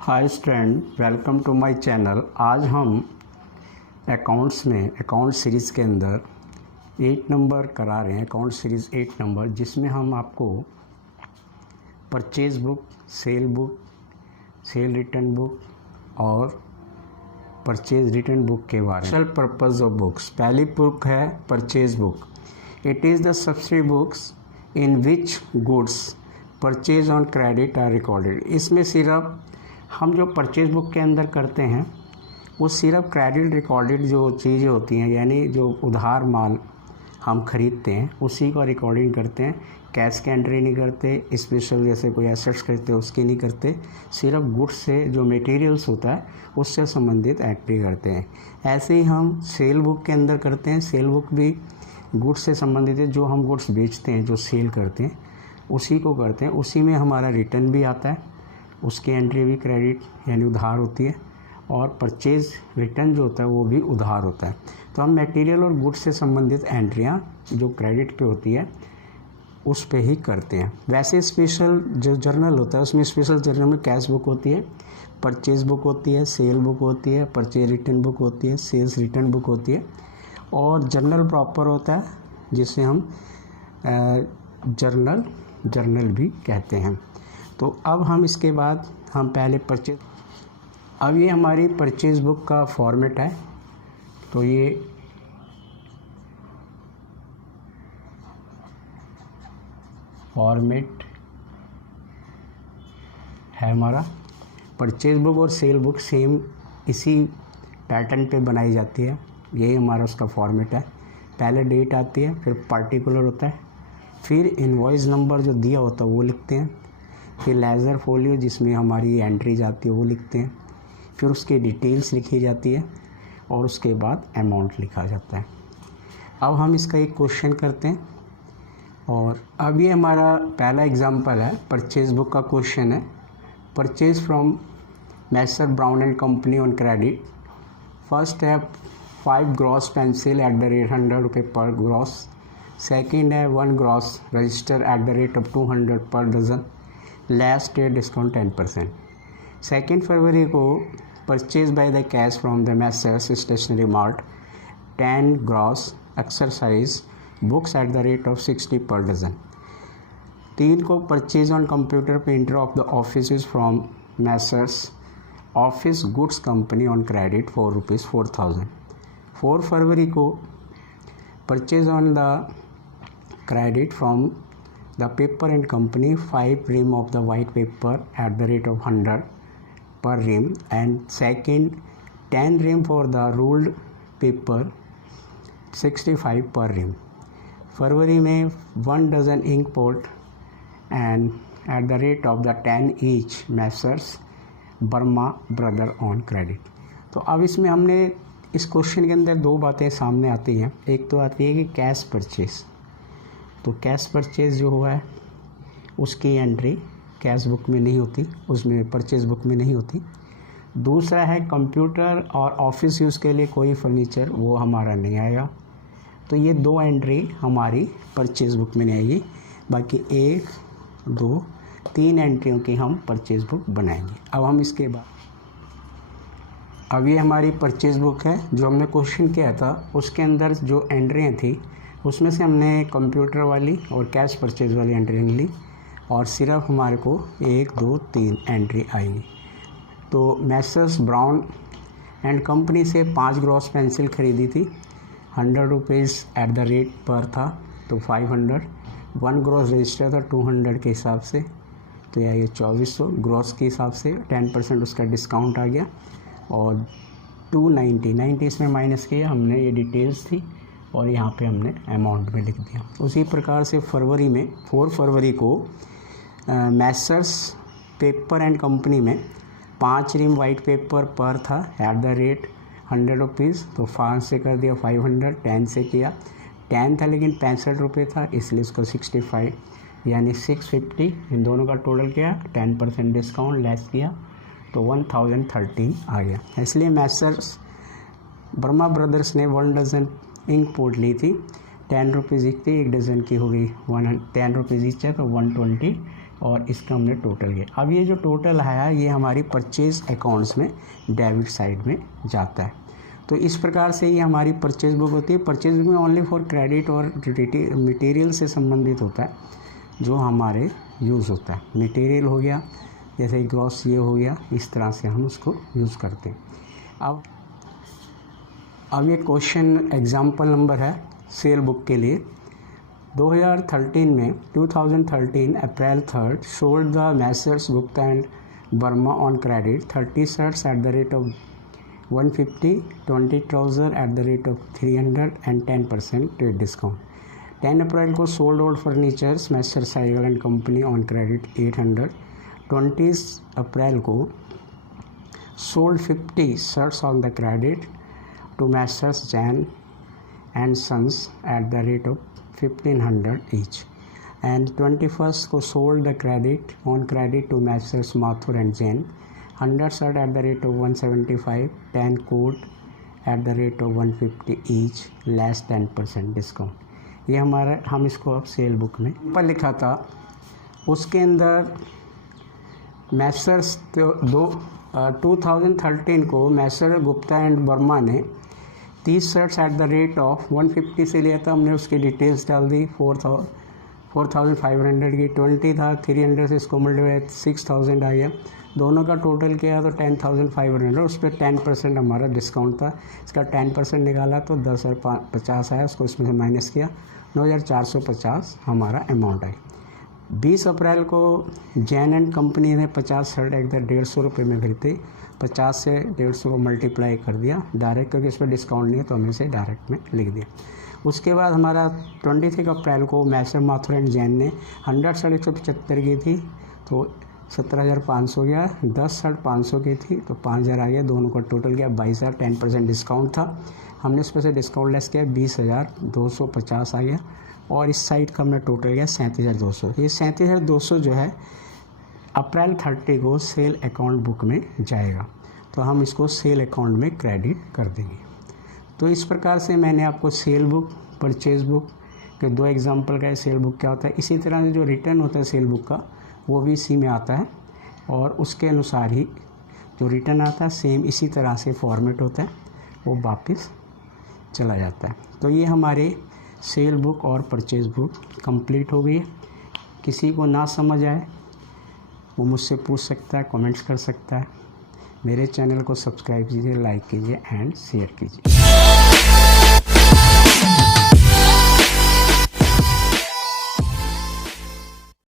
Hi student, welcome to my channel. आज हम account series के अंदर 8 नंबर करा रहे हैं, अकाउंट सीरीज़ 8 नंबर, जिसमें हम आपको purchase book, sale return book और परचेज रिटर्न बुक के बारे में। Special purpose of books. पहली बुक है purchase book. It is the subsidy books in which goods purchase on credit are recorded. इसमें सिर्फ हम जो परचेज बुक के अंदर करते हैं वो सिर्फ क्रेडिट रिकॉर्डेड जो चीज़ें होती हैं, यानी जो उधार माल हम खरीदते हैं उसी का रिकॉर्डिंग करते हैं। कैश की एंट्री नहीं करते, स्पेशल जैसे कोई एसेट्स खरीदते हैं उसकी नहीं करते, सिर्फ गुड्स से जो मटेरियल्स होता है उससे संबंधित एंट्री करते हैं। ऐसे ही हम सेल बुक के अंदर करते हैं। सेल बुक भी गुड्स से संबंधित है, जो हम गुड्स बेचते हैं, जो सेल करते हैं उसी को करते हैं। उसी में हमारा रिटर्न भी आता है, उसकी एंट्री भी क्रेडिट यानी उधार होती है, और परचेज रिटर्न जो होता है वो भी उधार होता है। तो हम मटेरियल और गुड्स से संबंधित एंट्रियां जो क्रेडिट पे होती है उस पे ही करते हैं। वैसे स्पेशल जो जर्नल होता है उसमें स्पेशल जर्नल में कैश बुक होती है, परचेज बुक होती है, सेल बुक होती है, परचेज रिटर्न बुक होती है, सेल्स रिटर्न बुक होती है, और जर्नल प्रॉपर होता है जिसे हम जर्नल भी कहते हैं। तो अब हम इसके बाद हम पहले परचेज, अब ये हमारी परचेज बुक का फॉर्मेट है। तो ये फॉर्मेट है हमारा। परचेज बुक और सेल बुक सेम इसी पैटर्न पे बनाई जाती है, यही हमारा उसका फॉर्मेट है। पहले डेट आती है, फिर पार्टिकुलर होता है, फिर इनवॉइस नंबर जो दिया होता है वो लिखते हैं, फिर लेजर फोलियो जिसमें हमारी एंट्री जाती है वो लिखते हैं, फिर उसकी डिटेल्स लिखी जाती है और उसके बाद अमाउंट लिखा जाता है। अब हम इसका एक क्वेश्चन करते हैं, और अब ये हमारा पहला एग्जांपल है, परचेज बुक का क्वेश्चन है। Purchase from Messrs Brown and company on credit. First है 5 gross pencil at the rate 100 रुपये पर ग्रॉस। सेकेंड है 1 gross register at the rate of 200 per dozen, last date discount 10%। 2 फरवरी को purchase by the cash from the Messrs stationery mart 10 gross exercise books at the rate of 60 per dozen. 3 को purchase on computer printer of the office from Messrs office goods company on credit ₹4,000। 4 फरवरी को purchase on the credit from the paper and company 5 ream of the white paper at the rate of 100 per ream, and second 10 ream for the ruled paper 65 per ream. फरवरी में 1 dozen ink pot and at the rate of the 10 each Messrs Burma brother on credit. तो अब इसमें हमने इस question के अंदर 2 बातें सामने आती हैं। एक तो आती है कि कैश परचेज, तो कैश परचेज जो हुआ है उसकी एंट्री कैश बुक में नहीं होती, उसमें परचेज बुक में नहीं होती। दूसरा है कंप्यूटर और ऑफिस यूज़ के लिए कोई फर्नीचर, वो हमारा नहीं आएगा। तो ये 2 एंट्री हमारी परचेज बुक में नहीं आएगी। बाकी 1, 2, 3 एंट्रियों की हम परचेज बुक बनाएंगे। अब हम इसके बाद, अब ये हमारी परचेज बुक है जो हमने क्वेश्चन किया था, उसके अंदर जो एंट्रियाँ थी उसमें से हमने कंप्यूटर वाली और कैश परचेज वाली एंट्री ली, और सिर्फ हमारे को 1, 2, 3 एंट्री आएगी। तो मैसर्स ब्राउन एंड कंपनी से 5 ग्रॉस पेंसिल खरीदी थी, 100 रुपीज़ एट द रेट पर था तो 500। 1 ग्रॉस रजिस्टर था 200 के हिसाब से, तो यह ये 2400 ग्रॉस के हिसाब से 10% उसका डिस्काउंट आ गया, और 290 इसमें माइनस किया हमने, ये डिटेल्स थी, और यहाँ पे हमने अमाउंट में लिख दिया। उसी प्रकार से फरवरी में 4 फरवरी को मैसर्स पेपर एंड कंपनी में 5 रिम वाइट पेपर पर था एट द रेट 100 रुपीज़, तो 5 से कर दिया 500, 10 से किया, 10 था लेकिन 65 रुपये था इसलिए उसको 65 यानी 650, इन दोनों का टोटल किया, 10% डिस्काउंट लेस किया तो 1013 आ गया। इसलिए मैसर्स बर्मा ब्रदर्स ने 1 डजन इंक पोर्ट ली थी 10 रुपीज़ ईच थी, 1 डज़न की हो गई 10 रुपीज़ ईच है तो 120, और इसका हमने टोटल किया। अब ये जो टोटल है ये हमारी परचेज़ अकाउंट्स में डेबिट साइड में जाता है। तो इस प्रकार से ये हमारी परचेज बुक होती है। परचेज बुक में ओनली फॉर क्रेडिट और मटेरियल से संबंधित होता है जो हमारे यूज़ होता है। मटेरियल हो गया जैसे ग्रॉस ये हो गया, इस तरह से हम उसको यूज़ करते हैं। अब ये क्वेश्चन एग्जाम्पल नंबर है सेल बुक के लिए। 2013 April 3 sold the Messrs Gupta and Verma on credit 30 shirts at the rate of 150, 20 trouser at the rate of 300 and 10% trade discount. 10 अप्रैल को sold old furnitures Messrs cycle and company on credit 800। 20 अप्रैल को sold 50 shirts on the credit to Messrs Jain and sons at the rate of 1500 each. And 21 को sold the credit on credit to Messrs Mathur and Jain 100 shirt at the rate of 175, 10 coat at the rate of 150 each less 10% discount. ये हमारा, हम इसको अब cell book में ऊपर लिखा था। उसके अंदर मैसर्स 2013 को मैसर गुप्ता एंड वर्मा ने 30 shirts at the rate of 150 से लिया था, हमने उसकी डिटेल्स डाल दी। 4500 की 20 था, 300 से इसको मल्टीप्लाई 6000 आ गया, दोनों का टोटल किया तो 10,500, उस पर 10% हमारा डिस्काउंट था। इसका 10% निकाला तो 10,050 आया, उसको इसमें से माइनस किया 9,450 हमारा अमाउंट आया। 20 अप्रैल को जैन एंड कंपनी ने 50 शर्ट एक 150 रुपये में खरीदे, 50 से 150 को मल्टीप्लाई कर दिया डायरेक्ट, क्योंकि इस पर डिस्काउंट नहीं है तो हमने इसे डायरेक्ट में लिख दिया। उसके बाद हमारा 23 अप्रैल को मैसर माथुर एंड जैन ने 100 शर्ट 175 की थी तो 17,500 गया, 10 शर्ट 500 की थी तो 5,000 आ गया, दोनों का टोटल गया 22,000। 10% डिस्काउंट था, हमने इस पर से डिस्काउंट लेस किया 20,250 आ गया, और इस साइड का हमने टोटल गया 37,200। ये 37,200 जो है अप्रैल 30 को सेल अकाउंट बुक में जाएगा, तो हम इसको सेल अकाउंट में क्रेडिट कर देंगे। तो इस प्रकार से मैंने आपको सेल बुक, परचेज बुक के 2 एग्जाम्पल का सेल बुक क्या होता है। इसी तरह से जो रिटर्न होता है सेल बुक का वो भी इसी में आता है, और उसके अनुसार ही जो रिटर्न आता है सेम इसी तरह से फॉर्मेट होता है, वो वापस चला जाता है। तो ये हमारे सेल बुक और परचेज बुक कंप्लीट हो गई है। किसी को ना समझ आए वो मुझसे पूछ सकता है, कमेंट्स कर सकता है। मेरे चैनल को सब्सक्राइब कीजिए, लाइक कीजिए एंड शेयर कीजिए।